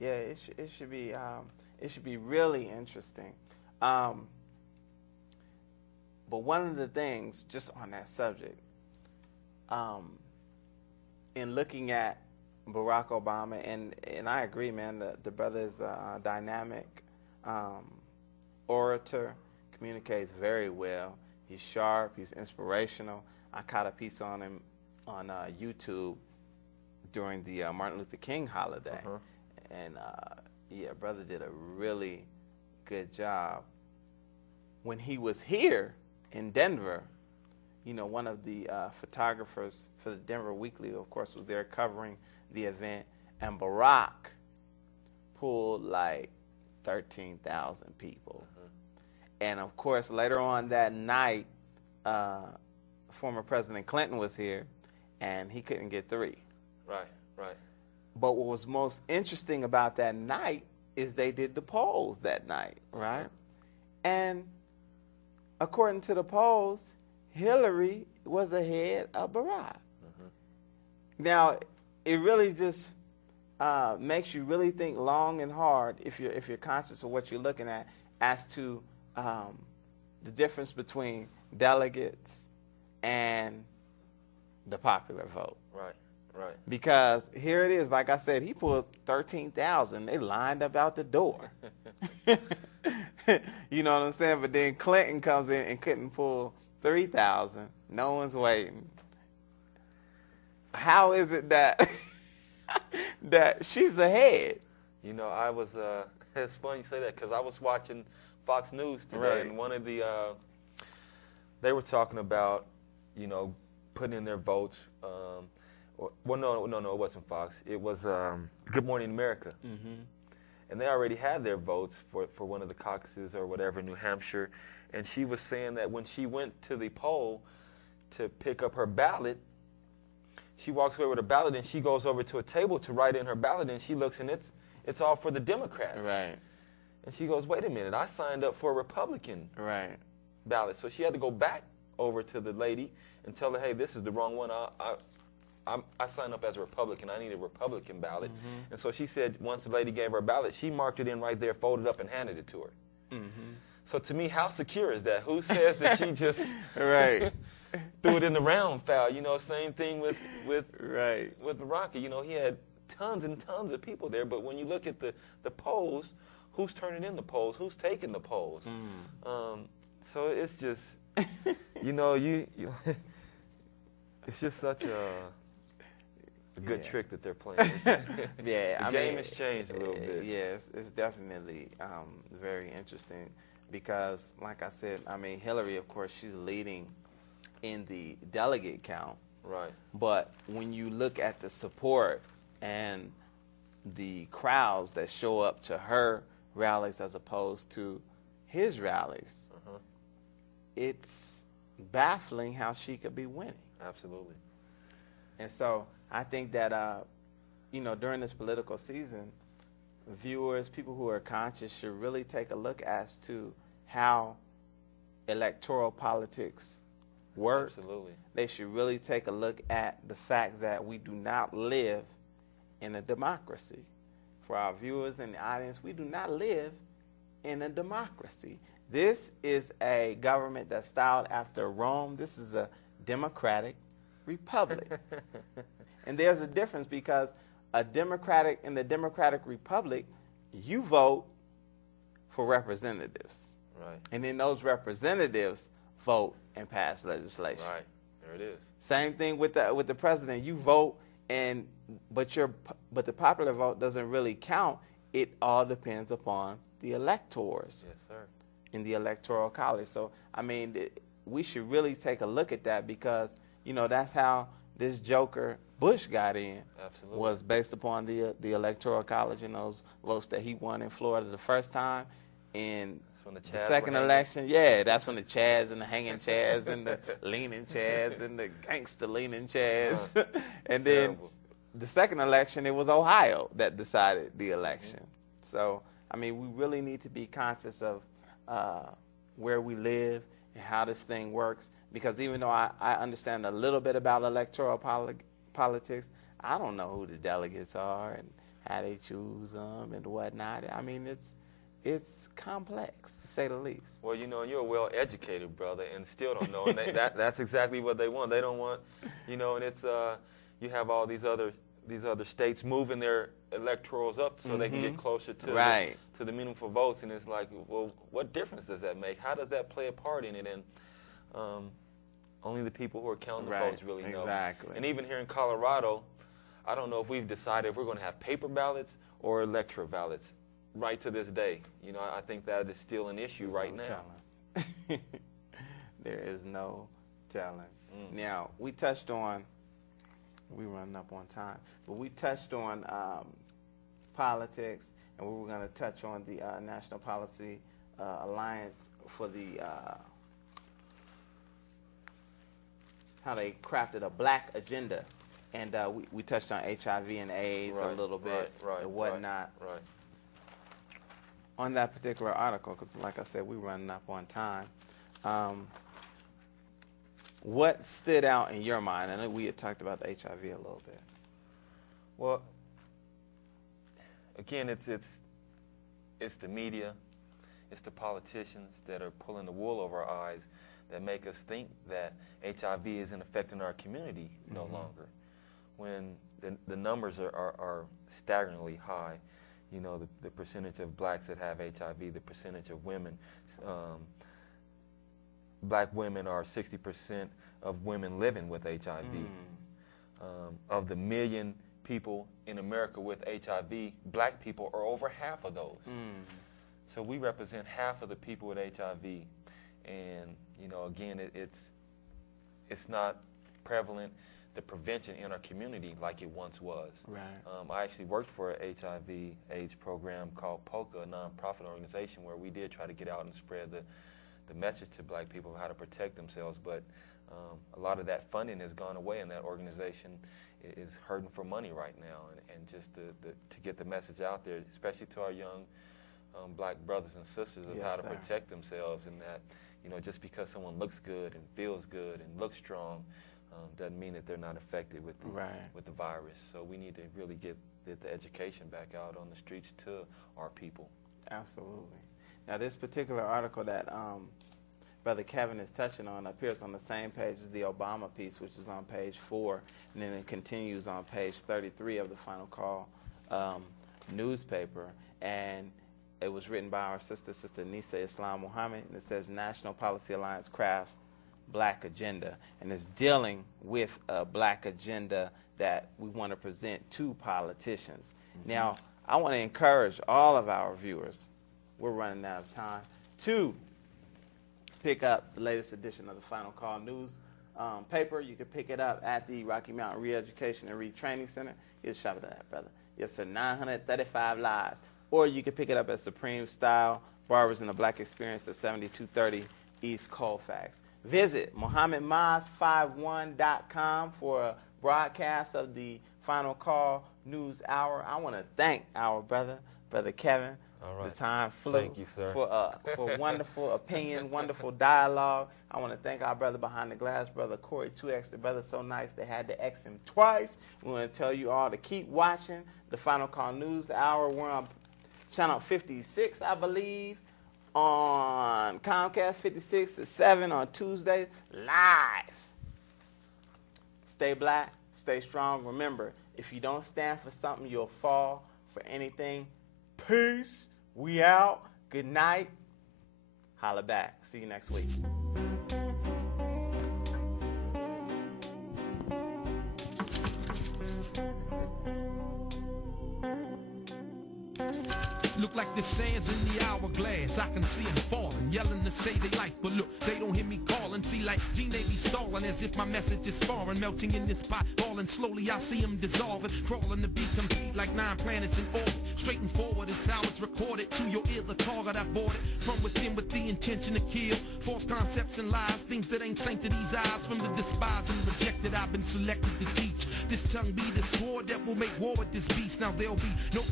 Yeah, it should be really interesting. Um, but one of the things, just on that subject, um, in looking at Barack Obama, and I agree, man, the brother is a dynamic um, orator, communicates very well. He's sharp, he's inspirational. I caught a piece on him on YouTube during the Martin Luther King holiday. And yeah, brother did a really good job. When he was here in Denver, you know, one of the photographers for the Denver Weekly, of course, was there covering the event, and Barack pulled like 13,000 people. And of course, later on that night, former President Clinton was here, and he couldn't get 3. Right, right. But what was most interesting about that night is they did the polls that night, right? And according to the polls, Hillary was ahead of Barack. Now, it really just makes you really think long and hard if you're conscious of what you're looking at as to the difference between delegates and the popular vote. Right, right. Because here it is, like I said, he pulled 13,000. They lined up out the door. You know what I'm saying? But then Clinton comes in and couldn't pull 3,000. No one's waiting. How is it that that she's ahead? You know, I was, it's funny you say that, because I was watching Fox News today, Right. and one of the, they were talking about, you know, putting in their votes. Well, no, it wasn't Fox. It was Good Morning America. And they already had their votes for one of the caucuses or whatever in New Hampshire. And she was saying that when she went to the poll to pick up her ballot, she walks away with a ballot and she goes over to a table to write in her ballot, and she looks and it's all for the Democrats. Right. And she goes, wait a minute, I signed up for a Republican Right. ballot. So she had to go back over to the lady and tell her, hey, this is the wrong one. I signed up as a Republican. I need a Republican ballot. And so she said once the lady gave her a ballot, she marked it in right there, folded up, and handed it to her. So to me, how secure is that? Who says that she just Right. threw it in the round foul? You know, same thing with Right. Baraka. You know, he had tons and tons of people there, but when you look at the polls, who's turning in the polls? Who's taking the polls? So it's just, you know, you it's just such a good trick that they're playing. Yeah, the game has changed a little bit. Yes, it's definitely very interesting because, like I said, I mean, Hillary, of course, she's leading in the delegate count. Right. But when you look at the support and the crowds that show up to her rallies as opposed to his rallies, it's baffling how she could be winning. Absolutely. And so I think that, you know, during this political season, viewers, people who are conscious, should really take a look as to how electoral politics work. Absolutely. They should really take a look at the fact that we do not live in a democracy. For our viewers and the audience, we do not live in a democracy. This is a government that's styled after Rome. This is a democratic republic. And there's a difference because in the democratic republic, you vote for representatives. Right. And then those representatives vote and pass legislation. Right. There it is. Same thing with the president. You vote, but the popular vote doesn't really count. It all depends upon the electors. Yes, sir. In the electoral college. So I mean, we should really take a look at that because, you know, that's how this joker Bush got in. Absolutely. Was based upon the electoral college and those votes that he won in Florida the first time. In the second election, that's when the Chads and the hanging Chads and the leaning Chads and the gangster leaning Chads. And then the second election, it was Ohio that decided the election. So, I mean, we really need to be conscious of where we live and how this thing works. Because even though I understand a little bit about electoral politics, I don't know who the delegates are and how they choose them and whatnot. I mean, it's complex, to say the least. Well, you know, you're a well-educated brother and still don't know, and that's exactly what they want. They don't want, you know, and it's you have all these other states moving their electorals up so they can get closer to the meaningful votes, and it's like, well, what difference does that make? How does that play a part in it? And only the people who are counting the votes really know. Exactly. And even here in Colorado, I don't know if we've decided if we're going to have paper ballots or electoral ballots. Right to this day, you know, I think that is still an issue right now. There is no telling. Now, we touched on, we running up on time, but we touched on politics, and we were going to touch on the National Policy Alliance for the, how they crafted a black agenda. And we touched on HIV and AIDS a little bit and whatnot. Right. On that particular article, because like I said, we're running up on time. What stood out in your mind? I know we had talked about the HIV a little bit. Well, again, it's the media, it's the politicians that are pulling the wool over our eyes that make us think that HIV isn't affecting our community no longer, when the numbers are staggeringly high. You know, the percentage of blacks that have HIV, the percentage of women. Black women are 60% of women living with HIV. Of the 1 million people in America with HIV, black people are over half of those. So we represent half of the people with HIV. And, you know, again, it's not prevalent, the prevention in our community like it once was. Right. I actually worked for an HIV/AIDS program called POCA, a nonprofit organization, where we did try to get out and spread the message to black people of how to protect themselves. But a lot of that funding has gone away, and that organization is hurting for money right now. And just to get the message out there, especially to our young black brothers and sisters, of how to protect themselves, and that, you know, just because someone looks good and feels good and looks strong, doesn't mean that they're not affected with the virus. So we need to really get the education back out on the streets to our people. Absolutely. Now, this particular article that Brother Kevin is touching on appears on the same page as the Obama piece, which is on page 4, and then it continues on page 33 of the Final Call newspaper. And it was written by our Sister Nisa Islam Muhammad, and it says National Policy Alliance crafts black agenda, and it's dealing with a black agenda that we want to present to politicians. Now, I want to encourage all of our viewers, we're running out of time, to pick up the latest edition of the Final Call News paper. You can pick it up at the Rocky Mountain Re-Education and Retraining Center. You can shop it at, brother. Yes, sir, 935 Lives. Or you can pick it up at Supreme Style Barbers in the Black Experience at 7230 East Colfax. Visit MohammedMaz51.com for a broadcast of the Final Call News Hour. I want to thank our brother Kevin. All right. The time flew. Thank you, sir. For wonderful opinion, wonderful dialogue. I want to thank our brother behind the glass, Brother Corey 2X. The brother so nice they had to X him twice. We want to tell you all to keep watching the Final Call News Hour. We're on channel 56, I believe, on Comcast, 56 to 7 on Tuesdays, live. Stay black, stay strong. Remember, if you don't stand for something, you'll fall for anything. Peace. We out. Good night. Holla back. See you next week. Look like the sands in the hourglass. I can see them falling, yelling to say they like, but look, they don't hear me calling. See, like Gene, they be stalling as if my message is foreign, melting in this pot, falling slowly. I see them dissolving, crawling to be complete like 9 planets in orbit. Straight and forward is how it's recorded. To your ear, the target I boarded from within with the intention to kill. False concepts and lies, things that ain't sank to these eyes. From the despised and rejected, I've been selected to teach. This tongue be the sword that will make war with this beast. Now there'll be no